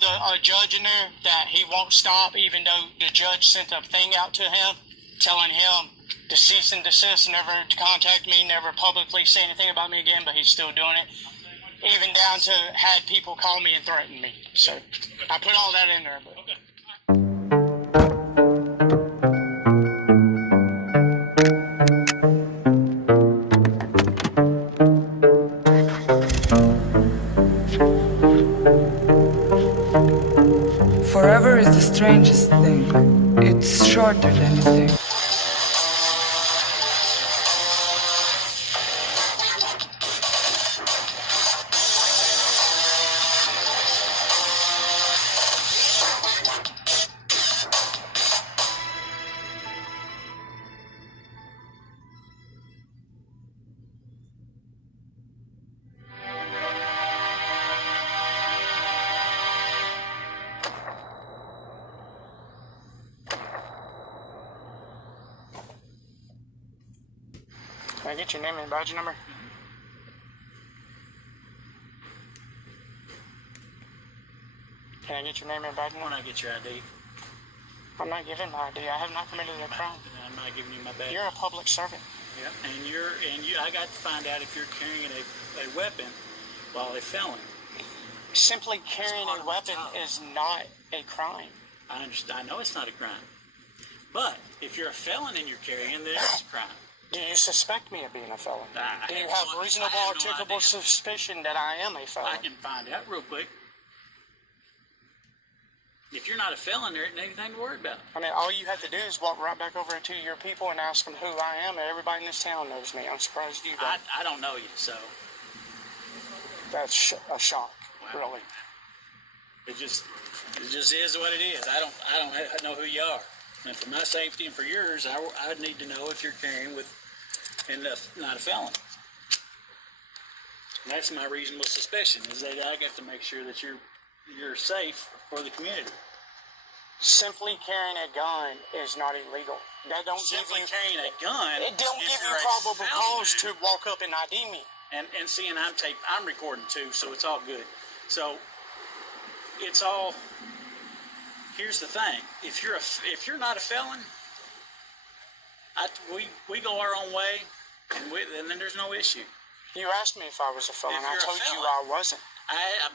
told a judge in there that he won't stop, even though the judge sent a thing out to him telling him to cease and desist, never to contact me, never publicly say anything about me again, but he's still doing it. Even down to had people call me and threaten me. So I put all that in there. But. Forever is the strangest thing. It's shorter than you think. Can I get your name and badge number? Can I get your name and badge number? When I get your ID. I'm not giving my ID. I have not committed a crime. I'm not giving you my badge. You're a public servant. Yeah, and I got to find out if you're carrying a weapon while a felon. Simply carrying a weapon is not a crime. I understand. I know it's not a crime. But if you're a felon and you're carrying, then it's a crime. Do you suspect me of being a felon? Do you have reasonable, articulable suspicion that I am a felon? I can find out real quick. If you're not a felon, there isn't anything to worry about. I mean, all you have to do is walk right back over to your people and ask them who I am, and everybody in this town knows me. I'm surprised you don't. I don't know you, so. That's a shock, really. It just is what it is. I don't know who you are. And for my safety and for yours, I would need to know if you're carrying with and not a felon. And that's my reasonable suspicion, is that I got to make sure that you're safe for the community. Simply carrying a gun is not illegal. That don't Simply give you, carrying a gun. It don't give you probable cause to walk up and ID me. And seeing I'm recording too, so it's all good. So it's all. Here's the thing: if you're not a felon, we go our own way, and then there's no issue. You asked me if I was a felon. I told you I wasn't.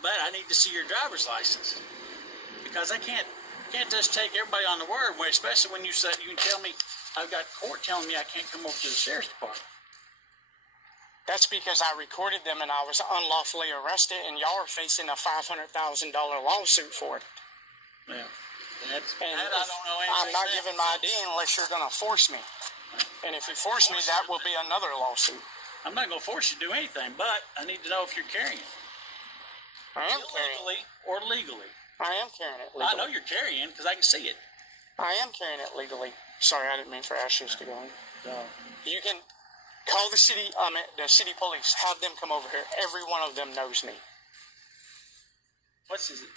But I need to see your driver's license, because I can't just take everybody on the word, especially when you can tell me I've got court telling me I can't come over to the sheriff's department. That's because I recorded them and I was unlawfully arrested, and y'all are facing a $500,000 lawsuit for it. Yeah. I don't know anything. I'm not giving my ID unless you're going to force me. And if you force me, that will be another lawsuit. I'm not going to force you to do anything, but I need to know if you're carrying it. I am carrying it. Or legally. I am carrying it legally. I know you're carrying because I can see it. I am carrying it legally. Sorry, I didn't mean for Ashes to go in. No. You can call the city police. Have them come over here. Every one of them knows me. What's his?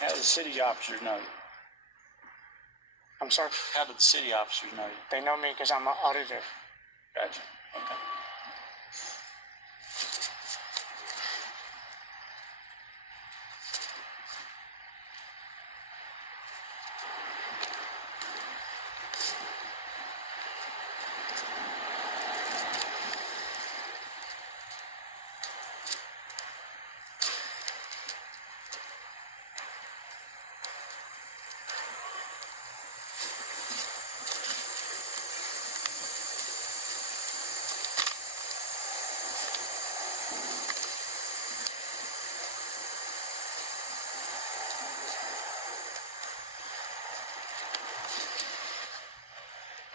How did the city officers know you? I'm sorry? How did the city officers know you? They know me because I'm an auditor. Gotcha. Okay.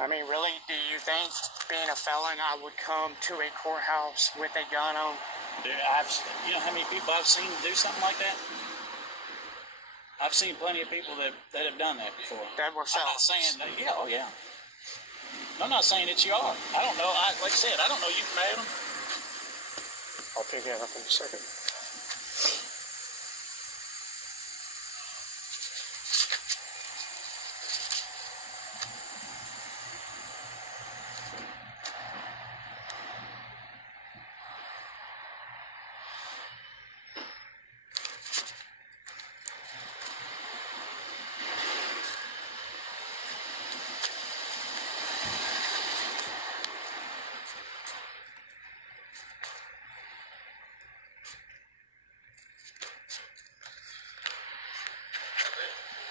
I mean, really, do you think being a felon, I would come to a courthouse with a gun on? Dude, you know how many people I've seen do something like that? I've seen plenty of people that have done that before. That were I'm not felons. saying that, yeah, oh yeah. I'm not saying that you are. I don't know. Like I said, I don't know you from Adam. I'll pick that up in a second.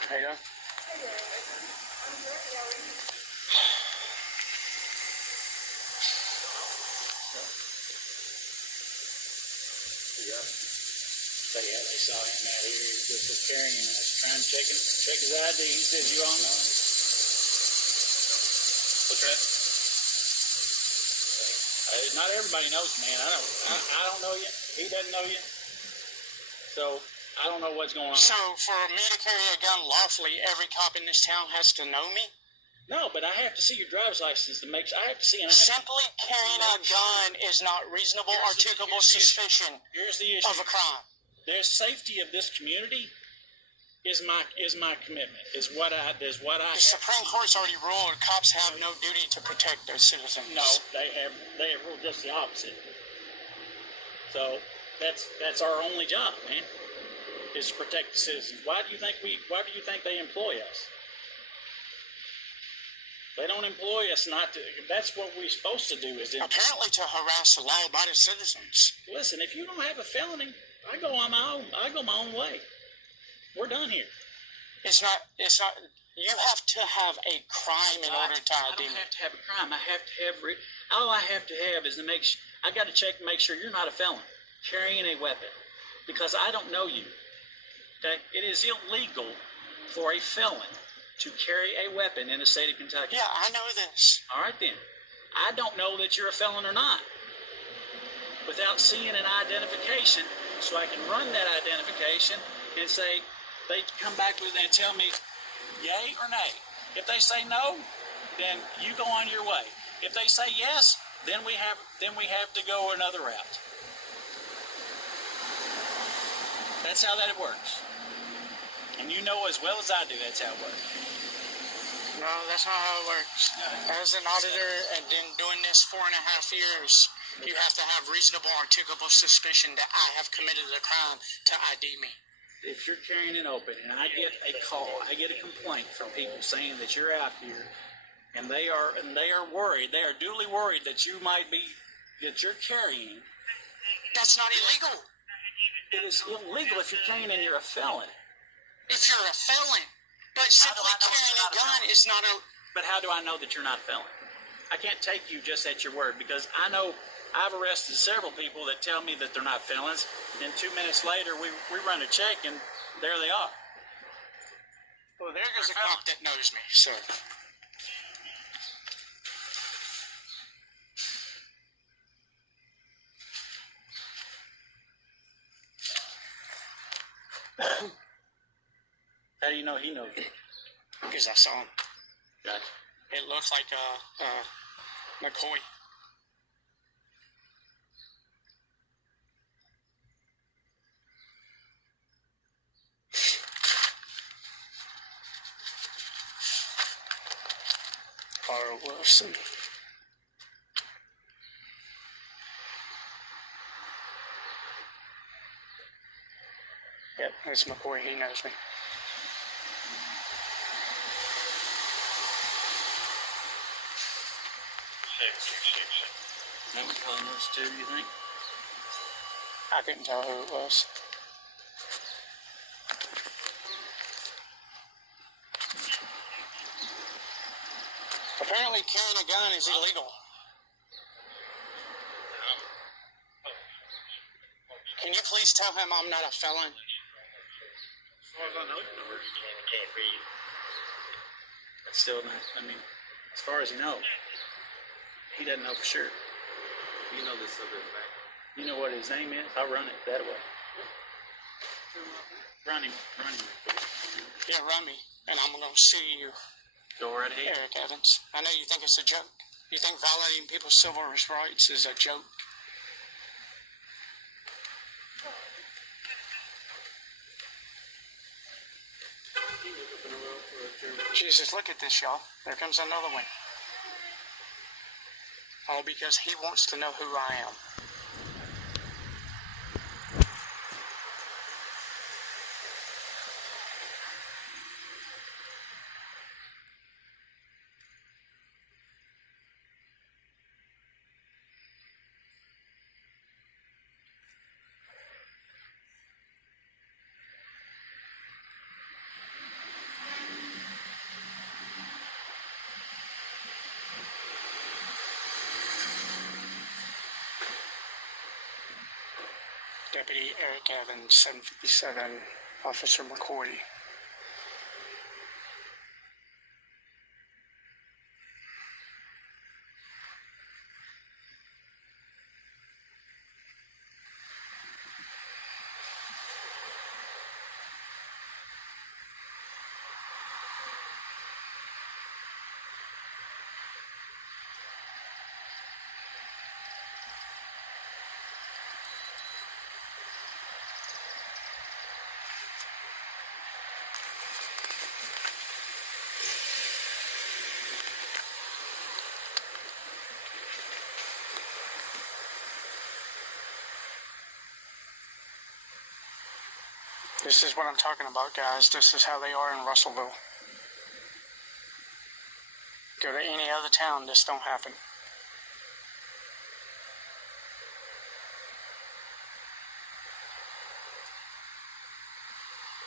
How you doing? So yeah, they saw him out here just was carrying. I was trying to check his ID. He says, "You all know." What's that? Not everybody knows, man. I don't know you. He doesn't know you. So I don't know what's going on. So, for me to carry a gun lawfully, every cop in this town has to know me? No, but I have to see your driver's license to make sure. I have to see an ID. Simply carrying a gun is not reasonable, articulable suspicion Here's the issue. of a crime. The safety of this community is my commitment. Is what I. The Supreme Court's already ruled cops have no duty to protect their citizens. No, they have ruled just the opposite. So that's our only job, man, is to protect the citizens. Why do you think they employ us? They don't employ us not to. That's what we're supposed to do. Apparently to harass the law-abiding citizens. Listen, if you don't have a felony, I go on my own. I go my own way. We're done here. It's not. You have to have a crime in order to ID me. I don't have to have a crime. I have to have. All I have to have is to make. I got to check and make sure you're not a felon carrying a weapon, because I don't know you. Okay, it is illegal for a felon to carry a weapon in the state of Kentucky. Yeah, I know this. All right then. I don't know that you're a felon or not without seeing an identification, so I can run that identification and say, they come back with and tell me yay or nay. If they say no, then you go on your way. If they say yes, then we have to go another route. That's how that works. And you know as well as I do that's how it works. No, that's not how it works. As an auditor and been doing this 4.5 years, you have to have reasonable, articulable suspicion that I have committed a crime to ID me. If you're carrying it open and I get a call, I get a complaint from people saying that you're out here and they are worried, they are duly worried that you're carrying. That's not illegal. It is illegal if you're carrying and you're a felon. If you're a felon. But simply carrying a gun is not a... But how do I know that you're not a felon? I can't take you just at your word, because I know I've arrested several people that tell me that they're not felons, and 2 minutes later we run a check and there they are. Well, there goes a cop that knows me, sir. How do you know he knows you? Because I saw him. Gotcha. It looks like McCoy. Carl Wilson. Yep, it's McCoy. He knows me. That was calling us too, you think? I couldn't tell who it was. Apparently carrying a gun is illegal. Can you please tell him I'm not a felon? As far as I know, you can't read. That's still not, I mean, As far as you know, he doesn't know for sure. You know this other back. You know what his name is? I'll run it that way. Run him. Yeah, run me, and I'm gonna sue you, Go right ahead. Eric Evans. I know you think it's a joke. You think violating people's civil rights is a joke. Jesus, look at this, y'all. There comes another one. All because he wants to know who I am. Deputy Eric Evans, 757, Officer McCoy. This is what I'm talking about, guys. This is how they are in Russellville. Go to any other town, this don't happen.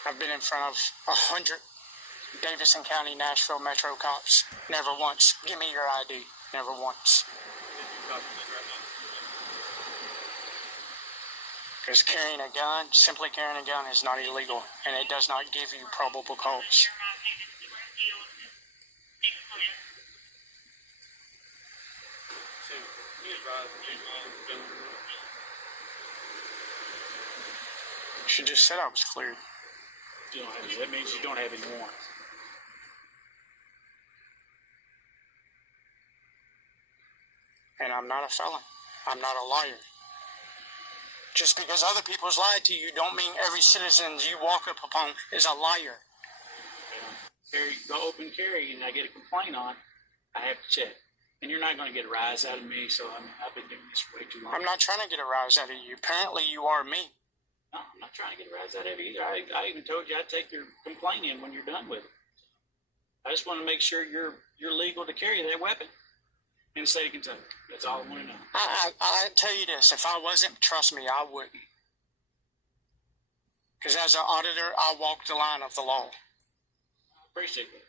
I've been in front of 100 Davidson County, Nashville Metro cops. Never once. Give me your ID. Never once. Because carrying a gun, simply carrying a gun is not illegal, and it does not give you probable cause. She just said I was cleared. You don't have, that means you don't have any warrants. And I'm not a felon. I'm not a liar. Just because other people's lied to you don't mean every citizen you walk up upon is a liar. Go open carry and I get a complaint on, I have to check. And you're not going to get a rise out of me, so I've been doing this for way too long. I'm not trying to get a rise out of you. Apparently you are me. No, I'm not trying to get a rise out of you either. I even told you I'd take your complaint in when you're done with it. I just want to make sure you're legal to carry that weapon in the state of Kentucky. That's all I want to know. I tell you this, if I wasn't, trust me, I wouldn't. Because as an auditor, I walk the line of the law. I appreciate that.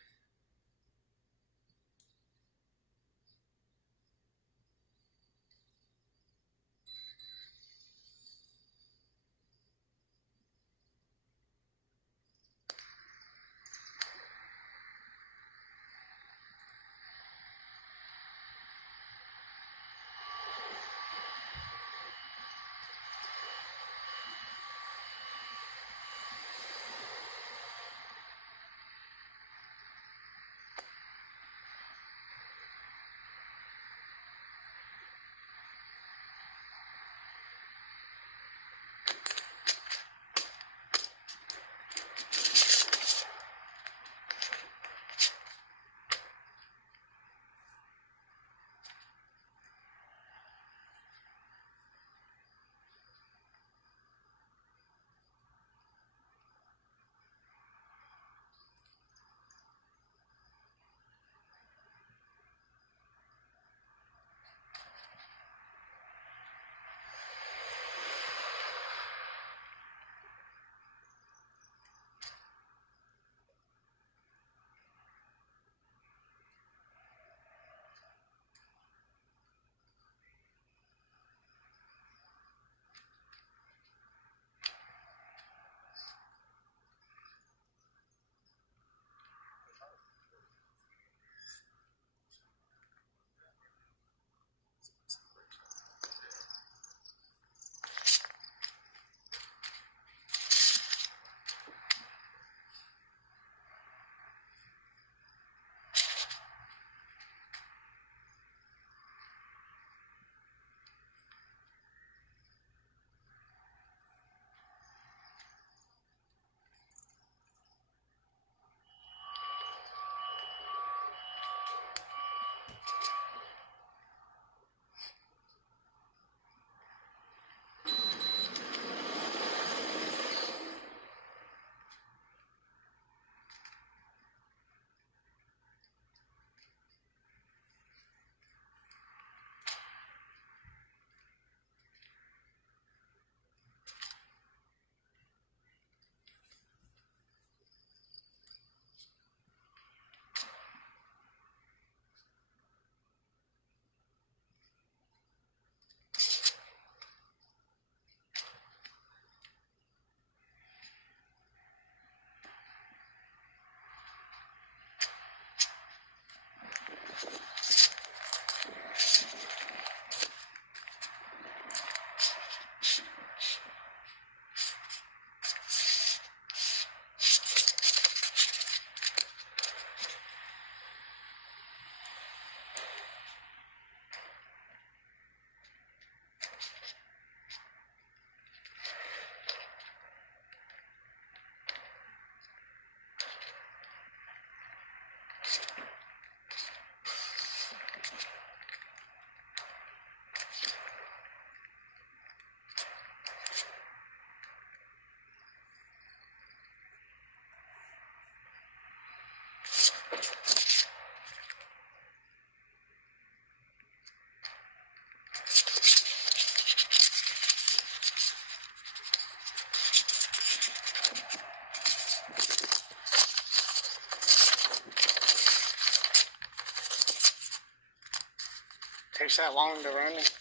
Takes that long to run it.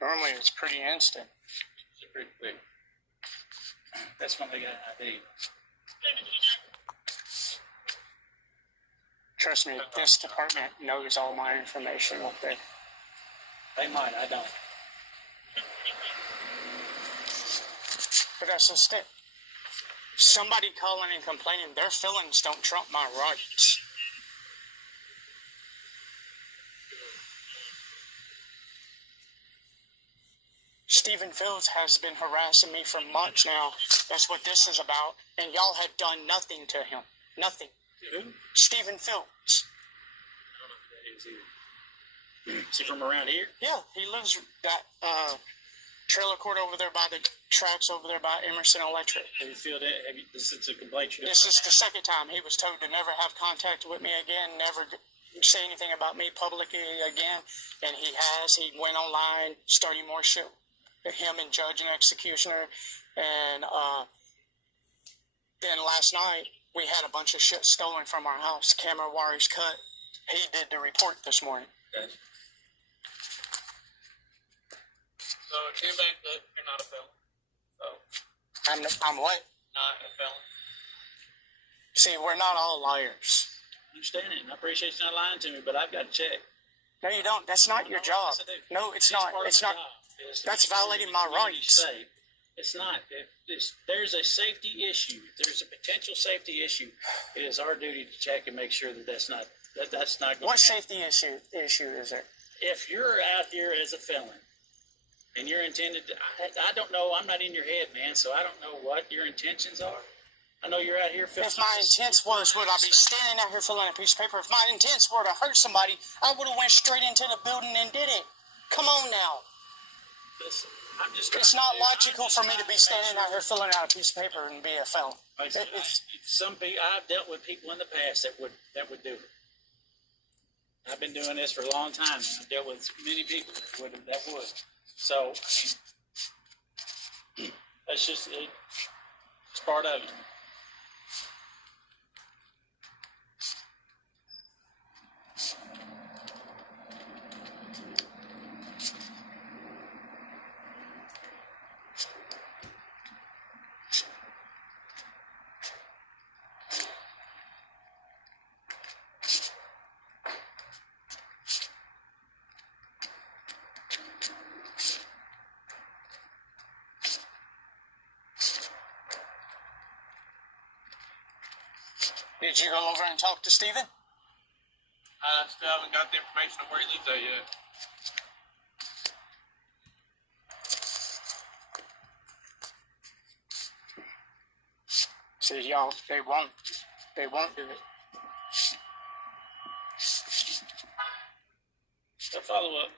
Normally it's pretty instant. It's pretty quick. That's when they got an ID. Trust me, this department knows all my information up there. They might, I don't. But that's just it. Somebody calling and complaining, their feelings don't trump my rights. Stephen Fields has been harassing me for months now. That's what this is about. And y'all have done nothing to him. Nothing. Who? Stephen Fields. I don't know who that is either. Is he from around here? Yeah, he lives that trailer court over there by the tracks over there by Emerson Electric. Have you filled it? This is a complaint you This is the second time he was told to never have contact with me again, never say anything about me publicly again, and he has. He went online, starting more shit. Him and judge and executioner, and then last night we had a bunch of shit stolen from our house. Camera wires cut. He did the report this morning. Okay. So it came back that you're not a felon. So I'm what? not a felon. See, we're not all liars. I understand it, and I appreciate you not lying to me, but I've got to check. No, you don't. That's not your job. Yes, I do. No, it's not. Part of It's my not. job is to That's keep violating the my community rights. safe. It's not. If there's a safety issue, if there's a potential safety issue, it is our duty to check and make sure that that's not going What safety issue is there? If you're out here as a felon and you're intended to, I don't know, I'm not in your head, man, so I don't know what your intentions are. I know you're out here filling. If my intents was, would I be standing out here filling a piece of paper? If my intents were to hurt somebody, I would have went straight into the building and did it. Come on now. Listen, I'm just. It's not logical for me to be standing out here filling out a piece of paper and be a felon. Some people, I've dealt with people in the past that would do it. I've been doing this for a long time, and I've dealt with many people that would. So that's just it. It's part of it. Did you go over and talk to Stephen? I still haven't got the information on where he lives at yet. See, y'all, they won't do it. So follow up.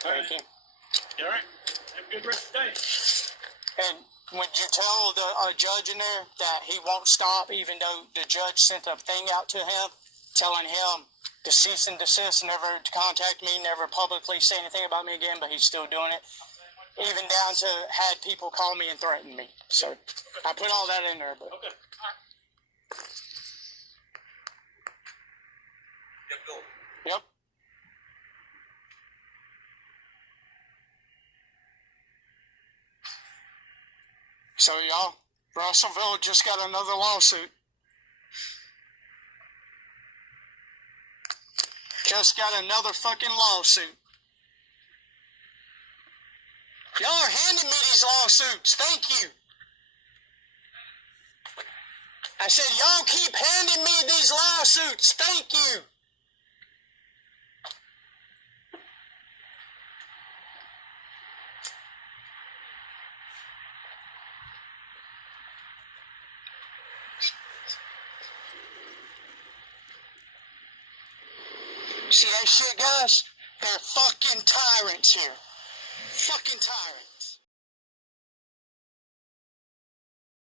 Thank you. You all right? Have a good rest of the day. And would you tell the judge in there that he won't stop, even though the judge sent a thing out to him, telling him to cease and desist, never to contact me, never publicly say anything about me again, but he's still doing it. Even down to had people call me and threaten me. So I put all that in there. But Okay. Yep, go. yep. So y'all, Russellville just got another lawsuit. Just got another fucking lawsuit. Y'all are handing me these lawsuits. Thank you. I said, y'all keep handing me these lawsuits. Thank you. See that shit, guys? They're fucking tyrants here. Fucking tyrants.